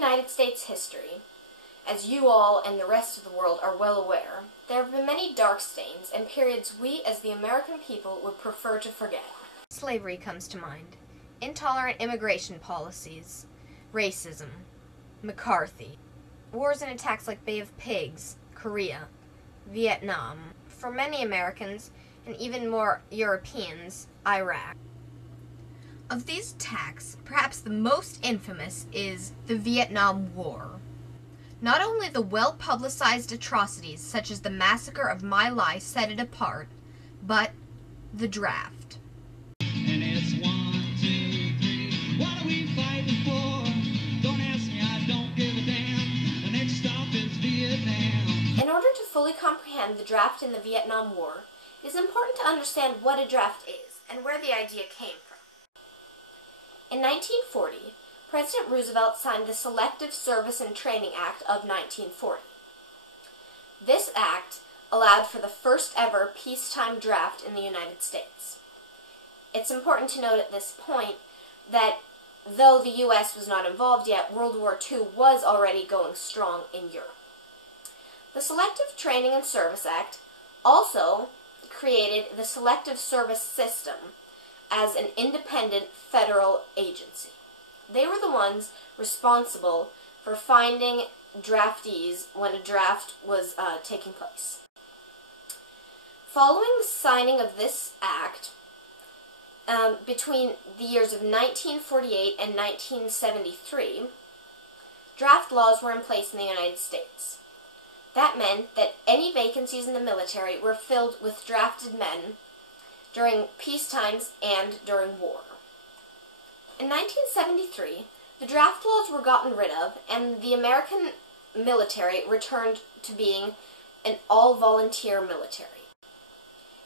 United States history, as you all and the rest of the world are well aware, there have been many dark stains and periods we as the American people would prefer to forget. Slavery comes to mind, intolerant immigration policies, racism, McCarthy, wars and attacks like Bay of Pigs, Korea, Vietnam, for many Americans and even more Europeans, Iraq. Of these attacks, perhaps the most infamous is the Vietnam War. Not only the well-publicized atrocities such as the massacre of My Lai set it apart, but the draft. And it's 1, 2, 3, what are we fighting for? Don't ask me, I don't give a damn. The next stop is Vietnam. In order to fully comprehend the draft in the Vietnam War, it is important to understand what a draft is and where the idea came from. In 1940, President Roosevelt signed the Selective Service and Training Act of 1940. This act allowed for the first ever peacetime draft in the United States. It's important to note at this point that though the U.S. was not involved yet, World War II was already going strong in Europe. The Selective Training and Service Act also created the Selective Service System as an independent federal agency. They were the ones responsible for finding draftees when a draft was taking place. Following the signing of this act, between the years of 1948 and 1973, draft laws were in place in the United States. That meant that any vacancies in the military were filled with drafted men during peace times and during war. In 1973, the draft laws were gotten rid of, and the American military returned to being an all-volunteer military.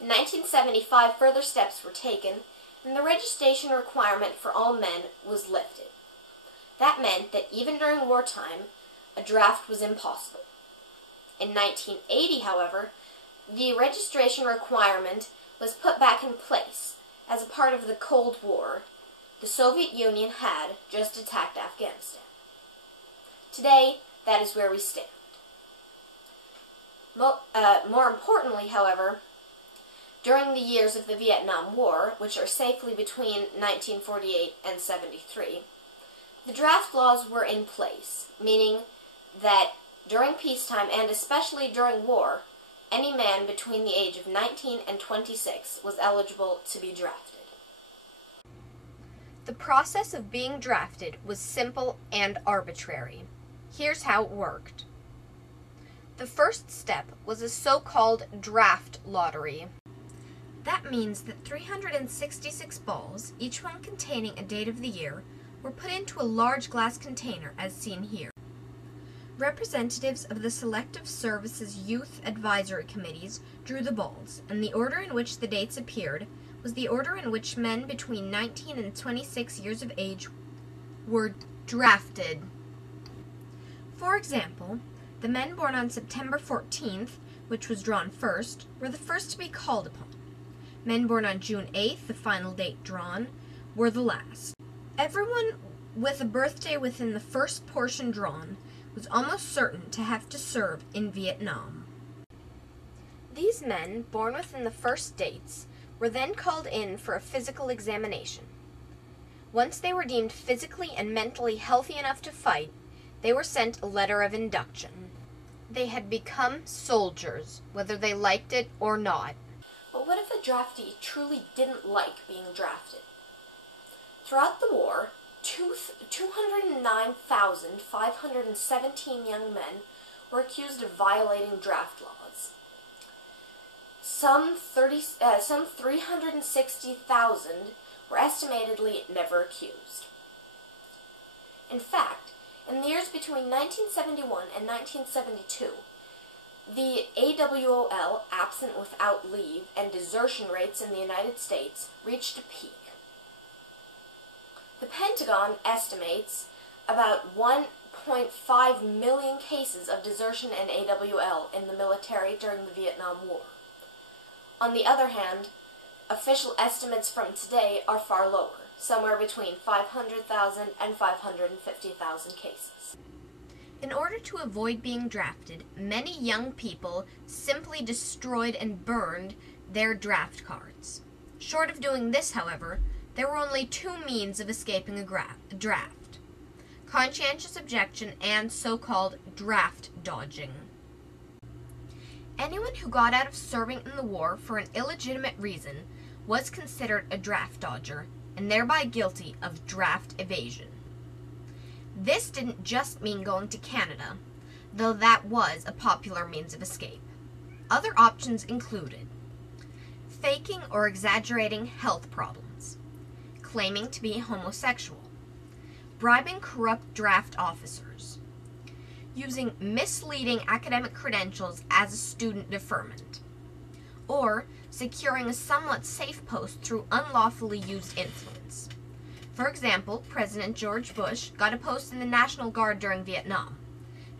In 1975, further steps were taken, and the registration requirement for all men was lifted. That meant that even during wartime, a draft was impossible. In 1980, however, the registration requirement was put back in place as a part of the Cold War. The Soviet Union had just attacked Afghanistan. Today, that is where we stand. More importantly, however, during the years of the Vietnam War, which are safely between 1948 and 73, the draft laws were in place, meaning that during peacetime and especially during war, any man between the age of 19 and 26 was eligible to be drafted. The process of being drafted was simple and arbitrary. Here's how it worked. The first step was a so-called draft lottery. That means that 366 balls, each one containing a date of the year, were put into a large glass container as seen here. Representatives of the Selective Services Youth Advisory Committees drew the balls, and the order in which the dates appeared was the order in which men between 19 and 26 years of age were drafted. For example, the men born on September 14th, which was drawn first, were the first to be called upon. Men born on June 8th, the final date drawn, were the last. Everyone with a birthday within the first portion drawn was almost certain to have to serve in Vietnam. These men, born within the first dates, were then called in for a physical examination. Once they were deemed physically and mentally healthy enough to fight, they were sent a letter of induction. They had become soldiers, whether they liked it or not. But what if a draftee truly didn't like being drafted? Throughout the war, 209,517 young men were accused of violating draft laws. Some 360,000 were estimatedly never accused. In fact, in the years between 1971 and 1972, the AWOL, absent without leave, and desertion rates in the United States reached a peak. The Pentagon estimates about 1.5 million cases of desertion and AWL in the military during the Vietnam War. On the other hand, official estimates from today are far lower, somewhere between 500,000 and 550,000 cases. In order to avoid being drafted, many young people simply destroyed and burned their draft cards. Short of doing this, however, there were only two means of escaping a draft: conscientious objection and so-called draft dodging. Anyone who got out of serving in the war for an illegitimate reason was considered a draft dodger and thereby guilty of draft evasion. This didn't just mean going to Canada, though that was a popular means of escape. Other options included faking or exaggerating health problems, claiming to be homosexual, bribing corrupt draft officers, using misleading academic credentials as a student deferment, or securing a somewhat safe post through unlawfully used influence. For example, President George Bush got a post in the National Guard during Vietnam.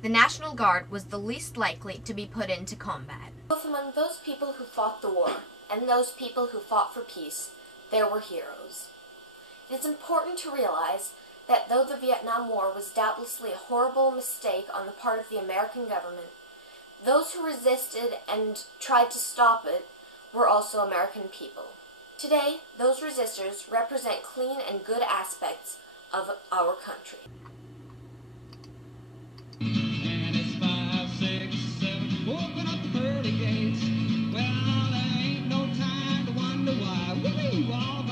The National Guard was the least likely to be put into combat. Both among those people who fought the war and those people who fought for peace, there were heroes. It is important to realize that though the Vietnam War was doubtlessly a horrible mistake on the part of the American government, those who resisted and tried to stop it were also American people. Today, those resistors represent clean and good aspects of our country. And it's 5, 6, 7, open up the pearly gates. Well, there ain't no time to wonder why. Woo! All